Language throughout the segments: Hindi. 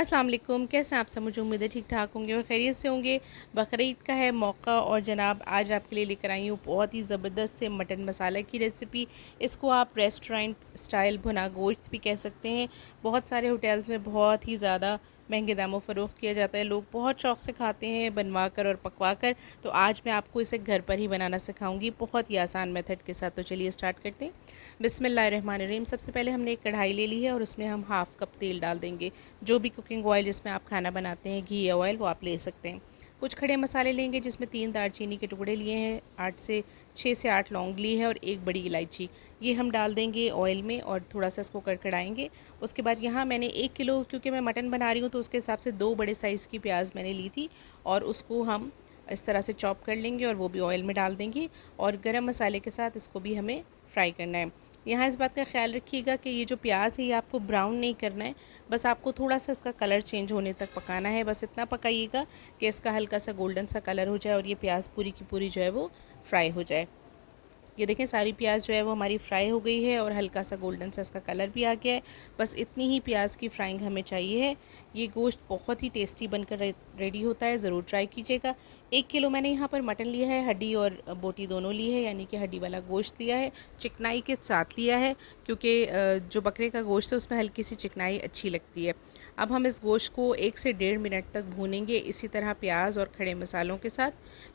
अस्सलाम वालेकुम। कैसे हैं आप सब? मुझे उम्मीद है ठीक ठाक होंगे और खैरियत से होंगे। बकरीद का है मौका और जनाब आज आपके लिए लेकर आई हूँ बहुत ही ज़बरदस्त से मटन मसाला की रेसिपी। इसको आप रेस्टोरेंट स्टाइल भुना गोश्त भी कह सकते हैं। बहुत सारे होटल्स में बहुत ही ज़्यादा महंगे दामों फ़रोख्त किया जाता है। लोग बहुत शौक़ से खाते हैं बनवा कर और पकवा कर। तो आज मैं आपको इसे घर पर ही बनाना सिखाऊंगी बहुत ही आसान मेथड के साथ। तो चलिए स्टार्ट करते हैं। बिस्मिल्लाहिर्रहमानिर्रहीम। सबसे पहले हमने एक कढ़ाई ले ली है और उसमें हम हाफ़ कप तेल डाल देंगे। जो भी कुकिंग ऑयल जिसमें आप खाना बनाते हैं, घी या ऑयल, वो आप ले सकते हैं। कुछ खड़े मसाले लेंगे जिसमें 3 दालचीनी के टुकड़े लिए हैं, 6 से 8 लौंग ली है और एक बड़ी इलायची। ये हम डाल देंगे ऑयल में और थोड़ा सा इसको कड़कड़ाएंगे। उसके बाद यहाँ मैंने 1 किलो, क्योंकि मैं मटन बना रही हूँ तो उसके हिसाब से 2 बड़े साइज़ की प्याज मैंने ली थी और उसको हम इस तरह से चॉप कर लेंगे और वो भी ऑयल में डाल देंगे और गरम मसाले के साथ इसको भी हमें फ्राई करना है। यहाँ इस बात का ख्याल रखिएगा कि ये जो प्याज है ये आपको ब्राउन नहीं करना है, बस आपको थोड़ा सा इसका कलर चेंज होने तक पकाना है। बस इतना पकाइएगा कि इसका हल्का सा गोल्डन सा कलर हो जाए और ये प्याज पूरी की पूरी जो है वो फ्राई हो जाए। ये देखें सारी प्याज जो है वो हमारी फ्राई हो गई है और हल्का सा गोल्डन सा इसका कलर भी आ गया है। बस इतनी ही प्याज की फ्राइंग हमें चाहिए है। ये गोश्त बहुत ही टेस्टी बनकर रेडी होता है, ज़रूर ट्राई कीजिएगा। 1 किलो मैंने यहाँ पर मटन लिया है, हड्डी और बोटी दोनों ली है, यानी कि हड्डी वाला गोश्त लिया है, चिकनाई के साथ लिया है क्योंकि जो बकरे का गोश्त है उसमें हल्की सी चिकनाई अच्छी लगती है। अब हम इस गोश्त को 1 से 1.5 मिनट तक भूनेंगे इसी तरह प्याज और खड़े मसालों के साथ,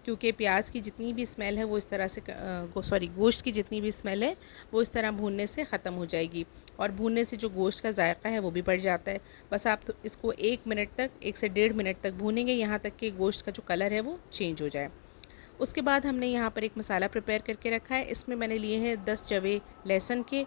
क्योंकि प्याज की जितनी भी स्मेल है वो इस तरह से गोश्त की जितनी भी स्मेल है वो इस तरह भूनने से ख़त्म हो जाएगी और भूनने से जो गोश्त का जायका है वो भी बढ़ जाता है। बस आप तो इसको 1 मिनट तक, 1 से 1.5 मिनट तक भूनेंगे, यहाँ तक कि गोश्त का जो कलर है वो चेंज हो जाए। उसके बाद हमने यहाँ पर एक मसाला प्रिपेयर करके रखा है। इसमें मैंने लिए हैं 10 जवे लहसुन के,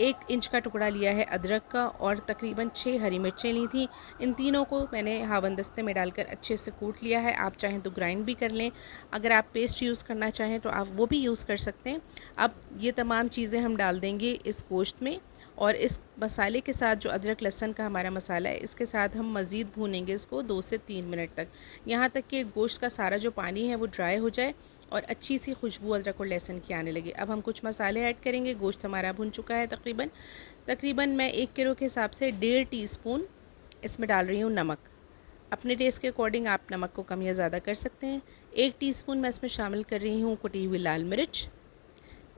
1 इंच का टुकड़ा लिया है अदरक का और तकरीबन 6 हरी मिर्चें ली थी। इन तीनों को मैंने हावनदस्ते में डालकर अच्छे से कूट लिया है। आप चाहें तो ग्राइंड भी कर लें, अगर आप पेस्ट यूज़ करना चाहें तो आप वो भी यूज़ कर सकते हैं। अब ये तमाम चीज़ें हम डाल देंगे इस गोश्त में और इस मसाले के साथ, जो अदरक लहसुन का हमारा मसाला है, इसके साथ हम मज़ीद भूनेंगे इसको 2 से 3 मिनट तक, यहाँ तक कि गोश्त का सारा जो पानी है वो ड्राई हो जाए और अच्छी सी खुशबू अदरक और लहसुन की आने लगे। अब हम कुछ मसाले ऐड करेंगे। गोश्त हमारा भुन चुका है तकरीबन तकरीबन मैं 1 किलो के हिसाब से 1.5 टीस्पून इसमें डाल रही हूँ नमक। अपने टेस्ट के अकॉर्डिंग आप नमक को कम या ज़्यादा कर सकते हैं। 1 टीस्पून मैं इसमें शामिल कर रही हूँ कुटी हुई लाल मिर्च।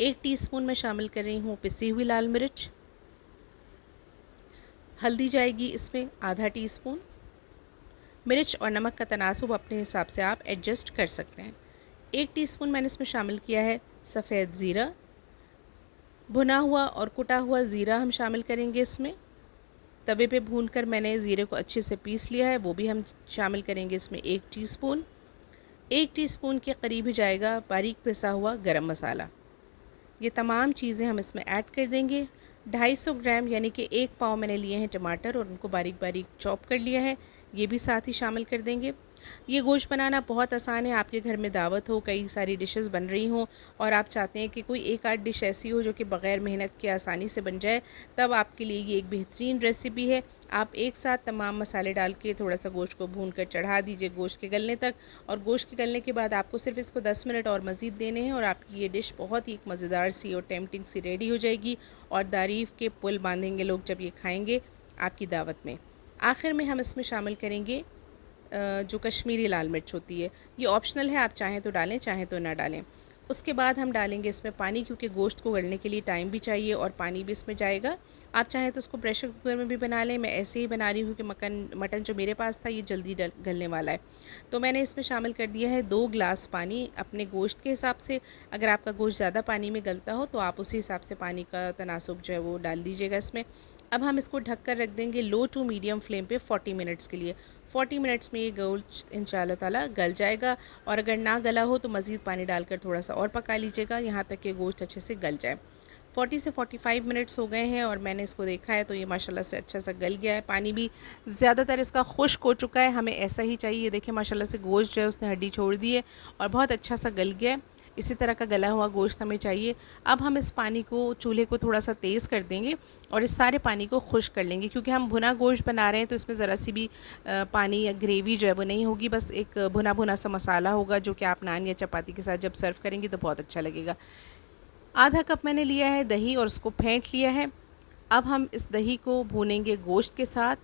1 टीस्पून मैं शामिल कर रही हूँ पिसी हुई लाल मिर्च। हल्दी जाएगी इसमें आधा टीस्पून। मिर्च और नमक का तनासुब अपने हिसाब से आप एडजस्ट कर सकते हैं। 1 टीस्पून मैंने इसमें शामिल किया है सफ़ेद ज़ीरा। भुना हुआ और कुटा हुआ ज़ीरा हम शामिल करेंगे इसमें। तवे पे भूनकर मैंने ज़ीरे को अच्छे से पीस लिया है, वो भी हम शामिल करेंगे इसमें 1 टीस्पून। 1 टीस्पून के करीब ही जाएगा बारीक पिसा हुआ गरम मसाला। ये तमाम चीज़ें हम इसमें ऐड कर देंगे। 250 ग्राम यानी कि 1 पाव मैंने लिए हैं टमाटर और उनको बारीक बारीक चॉप कर लिया है, ये भी साथ ही शामिल कर देंगे। ये गोश्त बनाना बहुत आसान है। आपके घर में दावत हो, कई सारी डिशेस बन रही हों और आप चाहते हैं कि कोई एक आध डिश ऐसी हो जो कि बग़ैर मेहनत के आसानी से बन जाए, तब आपके लिए ये एक बेहतरीन रेसिपी है। आप एक साथ तमाम मसाले डाल के थोड़ा सा गोश्त को भून कर चढ़ा दीजिए गोश्त के गलने तक, और गोश्त के गलने के बाद आपको सिर्फ इसको 10 मिनट और मज़ीद देने हैं और आपकी ये डिश बहुत ही एक मज़ेदार सी और टेम्पटिंग सी रेडी हो जाएगी और तारीफ़ के पुल बांधेंगे लोग जब ये खाएंगे आपकी दावत में। आखिर में हम इसमें शामिल करेंगे जो कश्मीरी लाल मिर्च होती है। ये ऑप्शनल है, आप चाहें तो डालें, चाहें तो ना डालें। उसके बाद हम डालेंगे इसमें पानी, क्योंकि गोश्त को गलने के लिए टाइम भी चाहिए और पानी भी इसमें जाएगा। आप चाहें तो उसको प्रेशर कुकर में भी बना लें, मैं ऐसे ही बना रही हूँ कि मटन जो मेरे पास था ये जल्दी गलने वाला है। तो मैंने इसमें शामिल कर दिया है 2 गिलास पानी अपने गोश्त के हिसाब से। अगर आपका गोश्त ज़्यादा पानी में गलता हो तो आप उसी हिसाब से पानी का तनासुब जो है वो डाल दीजिएगा इसमें। अब हम इसको ढक कर रख देंगे लो टू मीडियम फ्लेम पे 40 मिनट्स के लिए। 40 मिनट्स में ये गोश्त इंशाल्लाह ताला गल जाएगा और अगर ना गला हो तो मज़ीद पानी डालकर थोड़ा सा और पका लीजिएगा, यहाँ तक कि गोश्त अच्छे से गल जाए। 40 से 45 मिनट्स हो गए हैं और मैंने इसको देखा है तो ये माशाल्लाह से अच्छा सा गल गया है। पानी भी ज़्यादातर इसका खुश्क हो चुका है, हमें ऐसा ही चाहिए। ये देखिए माशाल्लाह से गोश्त जो है उसने हड्डी छोड़ दी है और बहुत अच्छा सा गल गया है। इसी तरह का गला हुआ गोश्त हमें चाहिए। अब हम इस पानी को, चूल्हे को थोड़ा सा तेज़ कर देंगे और इस सारे पानी को खुश्क कर लेंगे, क्योंकि हम भुना गोश्त बना रहे हैं तो इसमें ज़रा सी भी पानी या ग्रेवी जो है वो नहीं होगी, बस एक भुना भुना सा मसाला होगा जो कि आप नान या चपाती के साथ जब सर्व करेंगे तो बहुत अच्छा लगेगा। आधा कप मैंने लिया है दही और उसको फेंट लिया है। अब हम इस दही को भूनेंगे गोश्त के साथ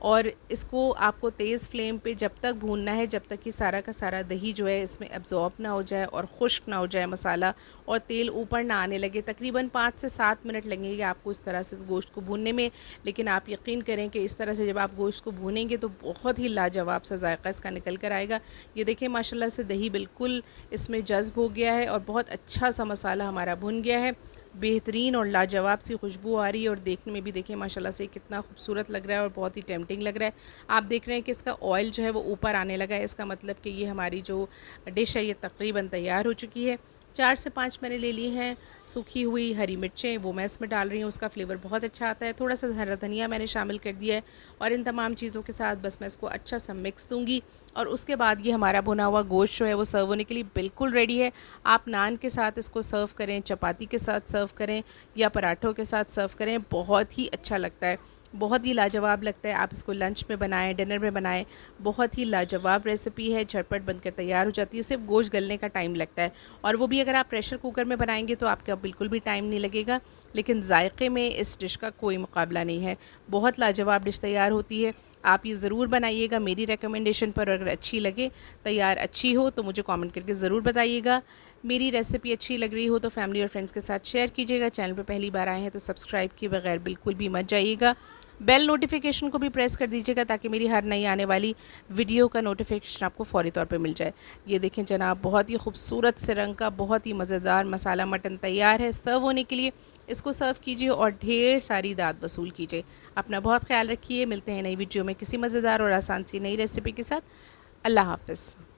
और इसको आपको तेज़ फ्लेम पे जब तक भूनना है जब तक कि सारा का सारा दही जो है इसमें एब्ज़ॉर्ब ना हो जाए और खुश्क ना हो जाए मसाला, और तेल ऊपर ना आने लगे। तकरीबन 5 से 7 मिनट लगेंगे आपको इस तरह से इस गोश्त को भूनने में। लेकिन आप यकीन करें कि इस तरह से जब आप गोश्त को भूनेंगे तो बहुत ही लाजवाब सा जायका इसका निकल कर आएगा। ये देखिए माशाल्लाह से दही बिल्कुल इसमें जज़्ब हो गया है और बहुत अच्छा सा मसाला हमारा भुन गया है। बेहतरीन और लाजवाब सी खुशबू आ रही है और देखने में भी देखिए माशाल्लाह से कितना खूबसूरत लग रहा है और बहुत ही टेम्पटिंग लग रहा है। आप देख रहे हैं कि इसका ऑयल जो है वो ऊपर आने लगा है, इसका मतलब कि ये हमारी जो डिश है ये तकरीबन तैयार हो चुकी है। 4 से 5 मैंने ले ली हैं सूखी हुई हरी मिर्चें, वो मैं इसमें डाल रही हूँ, उसका फ्लेवर बहुत अच्छा आता है। थोड़ा सा हरा धनिया मैंने शामिल कर दिया है और इन तमाम चीज़ों के साथ बस मैं इसको अच्छा सा मिक्स दूँगी और उसके बाद ये हमारा भुना हुआ गोश्त जो है वो सर्व होने के लिए बिल्कुल रेडी है। आप नान के साथ इसको सर्व करें, चपाती के साथ सर्व करें या पराठों के साथ सर्व करें, बहुत ही अच्छा लगता है, बहुत ही लाजवाब लगता है। आप इसको लंच में बनाएं, डिनर में बनाएं, बहुत ही लाजवाब रेसिपी है, झटपट बनकर तैयार हो जाती है। सिर्फ गोश्त गलने का टाइम लगता है और वो भी अगर आप प्रेशर कुकर में बनाएंगे तो आपका बिल्कुल भी टाइम नहीं लगेगा, लेकिन जायके में इस डिश का कोई मुकाबला नहीं है। बहुत लाजवाब डिश तैयार होती है। आप ये ज़रूर बनाइएगा मेरी रिकमेंडेशन पर। अगर अच्छी लगे, तैयार अच्छी हो तो मुझे कमेंट करके ज़रूर बताइएगा। मेरी रेसिपी अच्छी लग रही हो तो फैमिली और फ्रेंड्स के साथ शेयर कीजिएगा। चैनल पर पहली बार आए हैं तो सब्सक्राइब किए बगैर बिल्कुल भी मत जाइएगा। बेल नोटिफिकेशन को भी प्रेस कर दीजिएगा ताकि मेरी हर नई आने वाली वीडियो का नोटिफिकेशन आपको फ़ौरी तौर पे मिल जाए। ये देखें जनाब, बहुत ही खूबसूरत से रंग का बहुत ही मज़ेदार मसाला मटन तैयार है सर्व होने के लिए। इसको सर्व कीजिए और ढेर सारी दाद वसूल कीजिए। अपना बहुत ख्याल रखिए। मिलते हैं नई वीडियो में किसी मज़ेदार और आसान सी नई रेसिपी के साथ। अल्लाह हाफ़िज़।